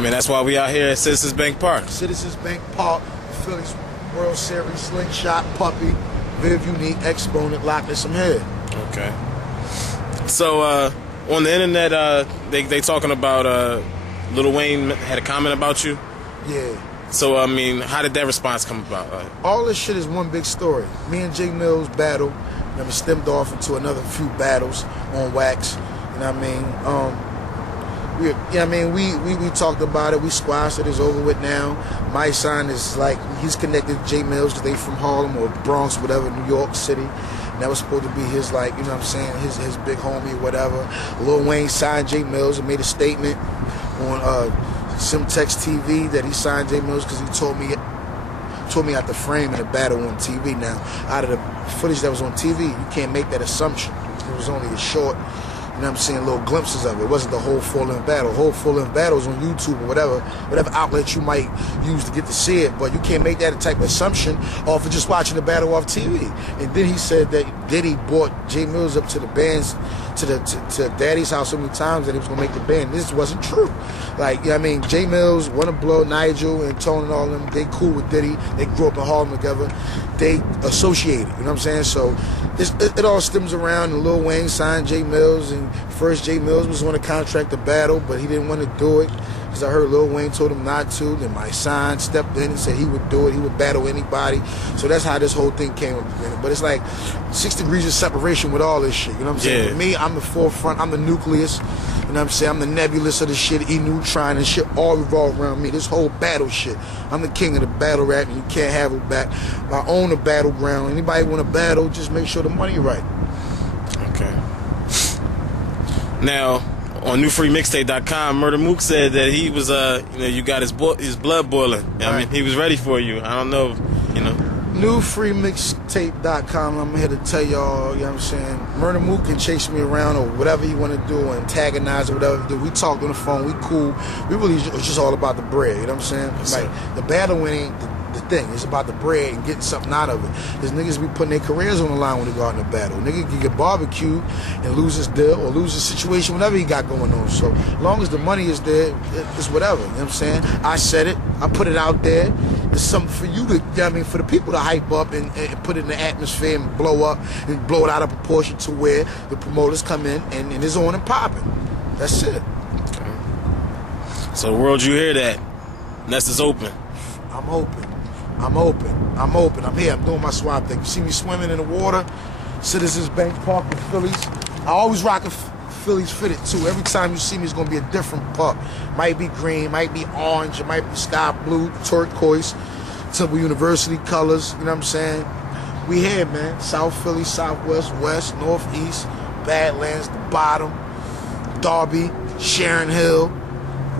I mean, that's why we out here at Citizens Bank Park. Citizens Bank Park, Phillies World Series, Slingshot, Puppy, Viv Unique, Exponent, Lockless, I'm here. Okay. So, on the internet, they talking about Lil Wayne had a comment about you? Yeah. So, I mean, how did that response come about? All this shit is one big story. Me and Jay Mills battle, and it stemmed off into another few battles on wax. You know what I mean? We talked about it. We squashed it. It's over with now. My son is like, he's connected to Jay Mills because they from Harlem or Bronx, whatever, New York City. And that was supposed to be his, like, you know what I'm saying, his big homie, whatever. Lil Wayne signed Jay Mills and made a statement on Simtex TV that he signed Jay Mills because he told me out the frame in the battle on TV. Now, out of the footage that was on TV, you can't make that assumption. It was only a short, you know what I'm saying, little glimpses of it. It wasn't the whole full-length battle. Whole full-length battles on YouTube or whatever outlet you might use to get to see it. But you can't make that a type of assumption off of just watching the battle off TV. And then he said that Diddy brought Jay Mills up to the band's, to Daddy's house so many times that he was going to make the band. This wasn't true. Like, you know what I mean, Jay Mills, Wanna Blow, Nigel, and Tone and all of them, they cool with Diddy. They grew up in Harlem together. They associated, you know what I'm saying? So it all stems around, and Lil Wayne signed Jay Mills, and first Jay Mills was on a contract to battle, but he didn't want to do it because I heard Lil Wayne told him not to. Then my son stepped in and said he would do it. He would battle anybody. So that's how this whole thing came up. But it's like 6 degrees of separation with all this shit. You know what I'm saying? Yeah. For me, I'm the forefront. I'm the nucleus. You know what I'm saying? I'm the nebulous of the shit. E-Neutron and shit all revolve around me. This whole battle shit. I'm the king of the battle rap, and you can't have it back. I own the battleground. Anybody want to battle, just make sure the money right. Okay. Now, on NewFreeMixtape.com, Murder Mook said that he was, you got his blood boiling. Right. I mean, he was ready for you. I don't know, you know. NewFreeMixtape.com, I'm here to tell y'all, you know what I'm saying, Murder Mook can chase me around or whatever he want to do, or antagonize or whatever he do. We talked on the phone, we cool. We really, it's just all about the bread, you know what I'm saying? Yes, like, the battle ain't the thing. It's about the bread and getting something out of it. There's niggas be putting their careers on the line when they go out in the battle. Nigga can get barbecued and lose his deal or lose his situation, whatever he got going on. So as long as the money is there, it's whatever. You know what I'm saying? I said it. I put it out there. It's something for you to, you know what I mean, for the people to hype up and put it in the atmosphere and blow up and blow it out of proportion to where the promoters come in and it's on and popping. That's it. Okay. So, world, you hear that? Nest is open. I'm open. I'm here. I'm doing my swap thing. You see me swimming in the water, Citizens Bank Park with Phillies. I always rock a Phillies fitted too. Every time you see me, it's gonna be a different puck. Might be green, might be orange, it might be sky blue, turquoise, Temple University colors. You know what I'm saying? We here, man. South Philly, Southwest, West, Northeast, Badlands, the Bottom, Darby, Sharon Hill.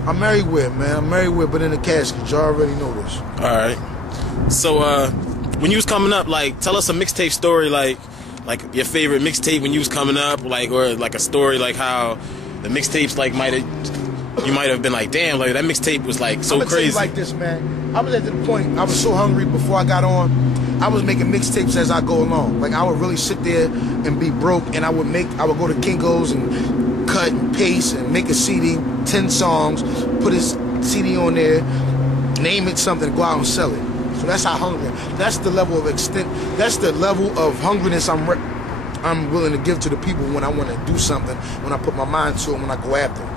I'm everywhere, man. I'm everywhere, but in the casket. You already know this. All right. So, when you was coming up, like, tell us a mixtape story, like your favorite mixtape when you was coming up, like, or like a story, like how the mixtapes, like, you might have been like, damn, like that mixtape was like so crazy. Tell you like this, man. I was at the point. I was so hungry before I got on. I was making mixtapes as I go along. Like, I would really sit there and be broke, and I would go to Kinko's and cut and paste and make a CD, 10 songs, put his CD on there, name it something, go out and sell it. So that's how hungry. That's the level of extent. That's the level of hungriness I'm willing to give to the people when I want to do something, when I put my mind to it, when I go after it.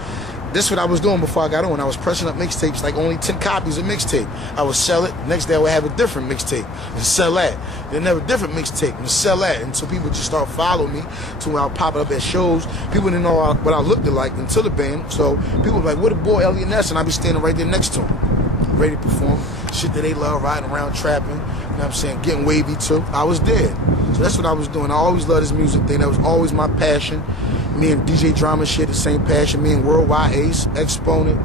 This is what I was doing before I got on. I was pressing up mixtapes, like only 10 copies of mixtape. I would sell it. Next day I would have a different mixtape and sell that. Then have a different mixtape and sell that. And so people just start following me to when I would pop it up at shows. People didn't know what I looked like until the band. So people were like, what a boy, Elliot Ness? And I'd be standing right there next to him, ready to perform. Shit that they love, riding around trapping, you know what I'm saying, getting wavy too. I was dead. So that's what I was doing. I always loved this music thing. That was always my passion. Me and DJ Drama shit, the same passion. Me and Worldwide Ace, Exponent,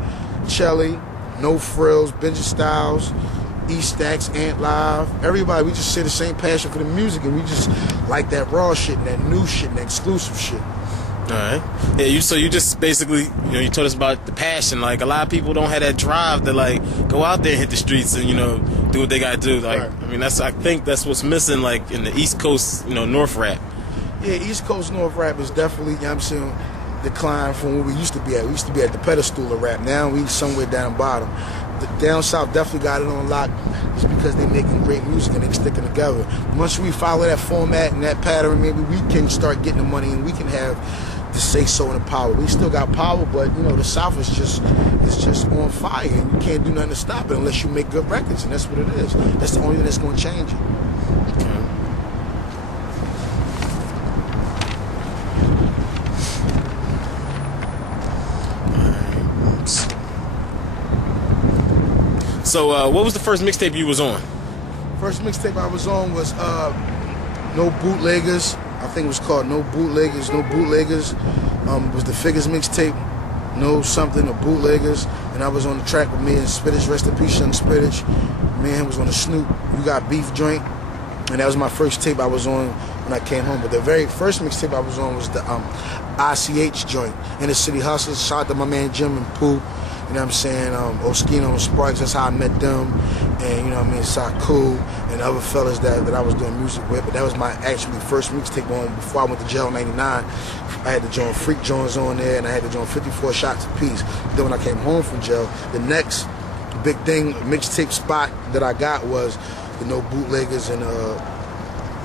Chelly, No Frills, Benji Styles, E-Stacks, Ant Live. Everybody, we just share the same passion for the music, and we just like that raw shit and that new shit and that exclusive shit. All right. Yeah, so you just basically, you told us about the passion. Like, a lot of people don't have that drive to, like, go out there and hit the streets and, do what they got to do. Like, right. I mean, I think that's what's missing, like, in the East Coast, North rap. Yeah, East Coast North rap is definitely, you know what I'm saying, declined from where we used to be at. We used to be at the pedestal of rap. Now we somewhere down bottom. The down south definitely got it on lock. It's because they making great music and they sticking together. Once we follow that format and that pattern, maybe we can start getting the money and we can have the say so and the power. We still got power, but you know the South is just on fire, and you can't do nothing to stop it unless you make good records, and that's what it is. That's the only thing that's going to change it. Okay. So, what was the first mixtape you was on? First mixtape I was on was No Bootleggers. I think it was called No Bootleggers. It was the Figures mixtape. No something, or Bootleggers. And I was on the track with me and Spittage. Rest in peace, Young Spittage. Me and him was on the Snoop You Got Beef joint. And that was my first tape I was on when I came home. But the very first mixtape I was on was the ICH joint. Inner City Hustlers. Shout out to my man Jim and Pooh. You know what I'm saying? Oskino and Sparks, that's how I met them. And you know what I mean, Saku and other fellas that I was doing music with. But that was my actually first mixtape on before I went to jail in 99. I had to join Freak Jones on there and I had to join 54 Shots apiece. Then when I came home from jail, the next big thing, mixtape spot that I got was the No Bootleggers and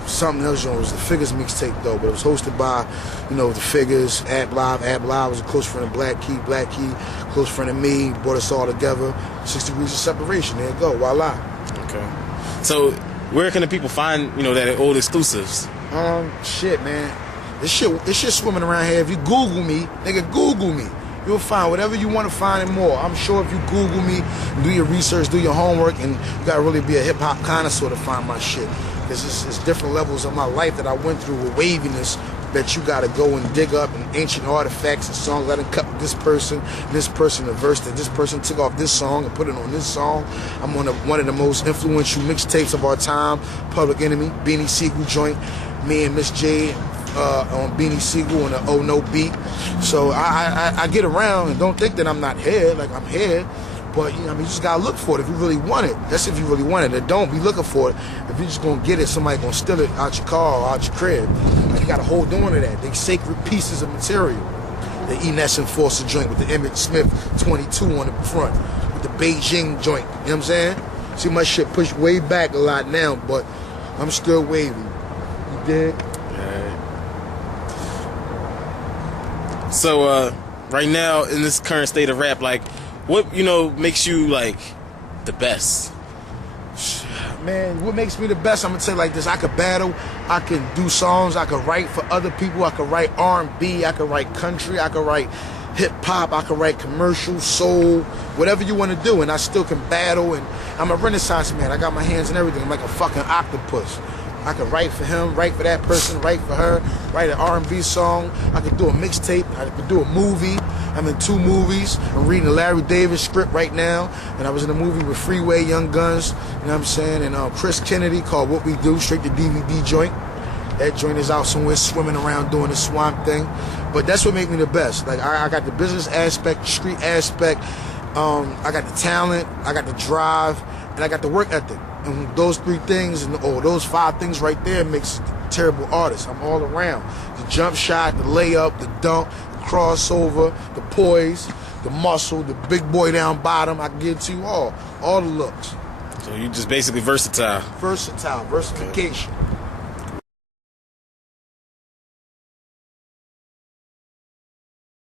something else on. It was the Figures mixtape though, but it was hosted by, you know, the Figures, Ab Live was a close friend of Black Key, close friend of me, brought us all together. 6 degrees of separation, there you go, voila. Okay. So where can the people find, you know, that old exclusives? Shit, man. This shit swimming around here. If you Google me, nigga, Google me. You'll find whatever you want to find and more. I'm sure if you Google me, do your research, do your homework, and you gotta really be a hip-hop connoisseur to find my shit. Because it's different levels of my life that I went through with waviness that you gotta go and dig up, and ancient artifacts and songs that I cut with this person, a verse that this person took off this song and put it on this song. I'm on one of the most influential mixtapes of our time, Public Enemy, Beanie Siegel joint, me and Miss J on Beanie Siegel on the Oh No beat. So I get around and don't think that I'm not here, like I'm here. But you know, I mean, you just gotta look for it if you really want it. That's if you really want it. And don't be looking for it. If you're just gonna get it, somebody gonna steal it out your car or out your crib. Like, you gotta hold on to that. They sacred pieces of material. The Ness Enforcer joint with the Emmett Smith 22 on the front, with the Beijing joint. You know what I'm saying? See, my shit pushed way back a lot now, but I'm still wavy. You dig? So, right now, in this current state of rap, like, what, you know, makes you, like, the best? Man, what makes me the best, I'm gonna tell you like this: I could battle, I can do songs, I could write for other people, I could write R&B, I could write country, I could write hip-hop, I could write commercial, soul, whatever you want to do, and I still can battle, and I'm a renaissance man. I got my hands in everything. I'm like a fucking octopus. I could write for him, write for that person, write for her, write an R&B song. I could do a mixtape. I could do a movie. I'm in 2 movies. I'm reading a Larry Davis script right now. And I was in a movie with Freeway, Young Guns, you know what I'm saying? And Chris Kennedy called What We Do, straight to DVD joint. That joint is out somewhere swimming around doing the swamp thing. But that's what made me the best. Like, I got the business aspect, the street aspect. I got the talent, I got the drive, and I got the work ethic. And those 3 things, or those 5 things right there makes a terrible artist. I'm all around. The jump shot, the layup, the dunk, the crossover, the poise, the muscle, the big boy down bottom. I can give it to you all the looks. So you just basically versatile. Versatile, versification.